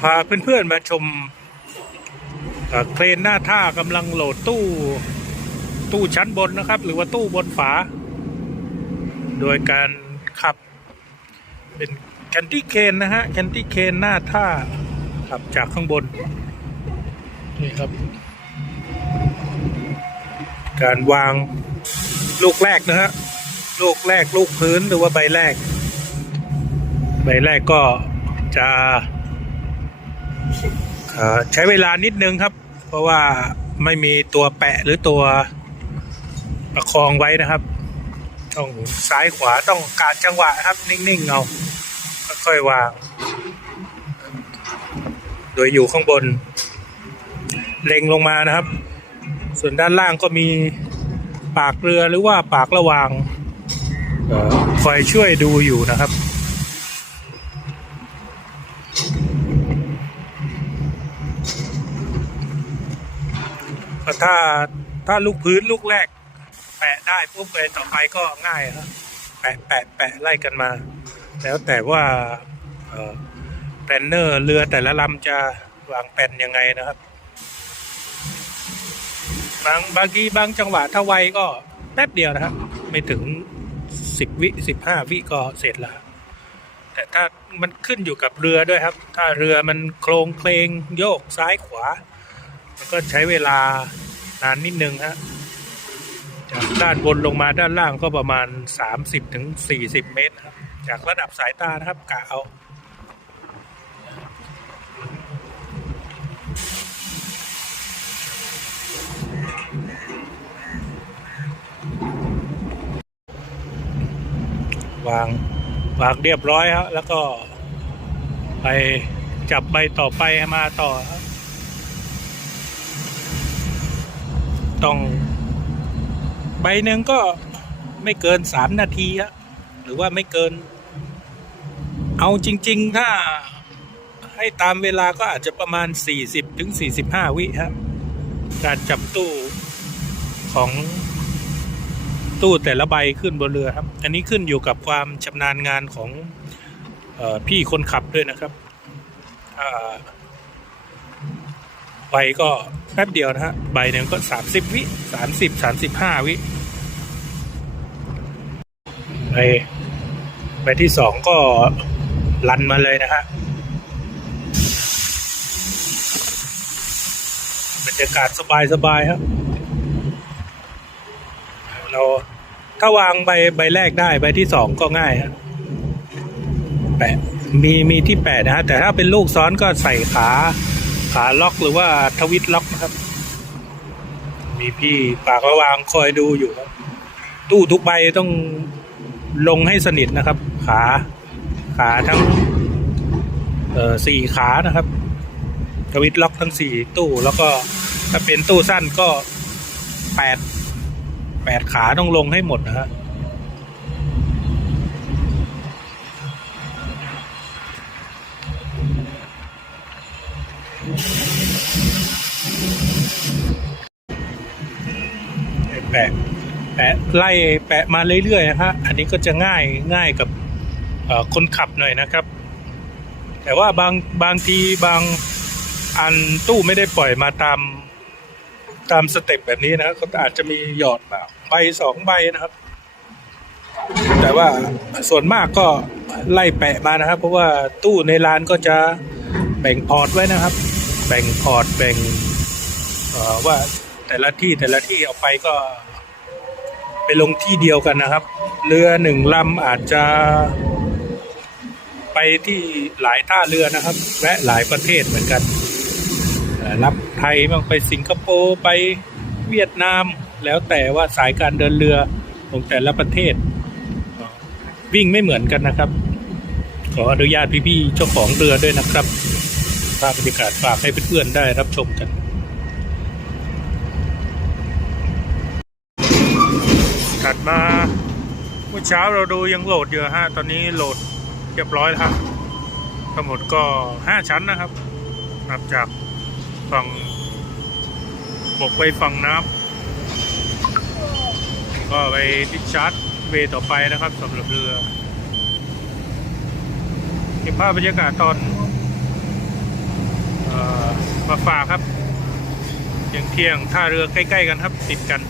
พาเพื่อนๆมาชมเครนหน้าท่ากำลังโหลดตู้ตู้ชั้นบนนะครับ หรือว่าตู้บนฝา โดยการขับเป็นแคนตี้เคนนะฮะแคนตี้เคนหน้าท่าขับจากข้างบน นี่ครับ การวางลูกแรกนะฮะลูกแรกลูกพื้นหรือว่าใบแรก ใบแรกก็จะ ใช้เวลานิดนึงครับ เพราะว่าไม่มีตัวแปะหรือตัวประคองไว้นะครับ ต้องซ้ายขวาต้องการจังหวะครับ นิ่งๆเอาค่อยๆวางโดยอยู่ข้างบน เล็งลงมานะครับ ส่วนด้านล่างก็มีปากเรือหรือว่าปากระวางคอยช่วยดูอยู่นะครับ ถ้าถ้าลูกพื้นลูกแรก แปะได้ปุ๊บไปต่อไปก็ง่ายครับแปะแปะแปะไล่กันมา แล้วแต่ว่าแปลนเนอร์เรือแต่ละลำจะวางแปลนยังไงนะครับ บางบางทีบางจังหวะถ้าไวก็แป๊บเดียวนะครับ ไม่ถึงสิบวิสิบห้าวิก็เสร็จแล้วแต่ถ้ามันขึ้นอยู่กับเรือด้วยครับ ถ้าเรือมันโครงเคลงโยกซ้ายขวา มันก็ใช้เวลานานนิดนึงฮะจากด้านบนลงมาด้านล่างก็ประมาณ30ถึง40 เมตรครับ จากระดับสายตานะครับกะเอาวางวางเรียบร้อยครับแล้วก็ไปจับใบต่อไปมาต่อครับ ต้อง ใบหนึ่งก็ไม่เกินสามนาทีฮะหรือว่าไม่เกิน เอาจริง ๆ ถ้าให้ตามเวลาก็อาจจะประมาณ 40ถึง45 วิฮะการจับตู้ของตู้แต่ละใบขึ้นบนเรือครับ อันนี้ขึ้นอยู่กับความชำนาญงานของออพี่คนขับด้วยนะครับถ้า ใบก็แป๊บเดียวนะฮะใบหนึ่งก็30วิ30 35วิใบใบที่สองก็ลันมาเลยนะฮะบรรยากาศสบายสบายครับ เราถ้าวางใบใบแรกได้ใบที่สองก็ง่ายฮะแปะมีมีที่แปะนะฮะแต่ถ้าเป็นลูกซ้อนก็ใส่ขาาล็อกหรือว่าทวิตล็อกนะครับ มีพี่ปากระวางคอยดูอยู่ครับ ตู้ทุกใบต้องลงให้สนิทนะครับ ขาขาทั้งเอ่อสี่ขานะครับ ทวิตล็อกทั้งสี่ตู้แล้วก็ถ้าเป็นตู้สั้นก็แปดแปดขาต้องลงให้หมดนะฮะ ปะแปะไล่แปะมาเรื่อยๆนะฮะอันนี้ก็จะง่ายง่ายกับคนขับหน่อยนะครับ แต่ว่าบางบางทีบางอันตู้ไม่ได้ปล่อยมาตามตามสเต็ปแบบนี้นะครับก็อาจจะมีหยอดแบบใบสองใบนะครับ แต่ว่าส่วนมากก็ไล่แปะมานะครับ เพราะว่าตู้ในร้านก็จะแบ่งพอร์ตไว้นะครับ แบ่งพอร์ตแบ่งว่าแต่ละที่แต่ละที่เอาไปก็ ไปลงที่เดียวกันนะครับ เรือหนึ่งลำอาจจะ ไปที่หลายท่าเรือนะครับ แวะหลายประเทศเหมือนกันรับไทยบ้างไปสิงคโปร์ไปเวียดนาม แล้วแต่ว่าสายการเดินเรือของแต่ละประเทศ วิ่งไม่เหมือนกันนะครับ ขออนุญาตพี่ๆเจ้าของเรือด้วยนะครับภาพบรรยากาศฝากให้เพื่อนๆได้รับชมกัน ถัด มาเมื่อเช้าเราดูยังโหลดอยู่ฮะ ตอนนี้โหลดเรียบร้อยแล้วครับ ทั้งหมดก็ห้าชั้นนะครับ นับจากฝั่งบกไปฝั่งน้ำก็ไปดิชาร์จเวต่อไปนะครับสำหรับเรือ เก็บภาพบรรยากาศตอนมาฝากครับเที่ยงเที่ยงท่าเรือใกล้ ๆ กันครับ ติดกัน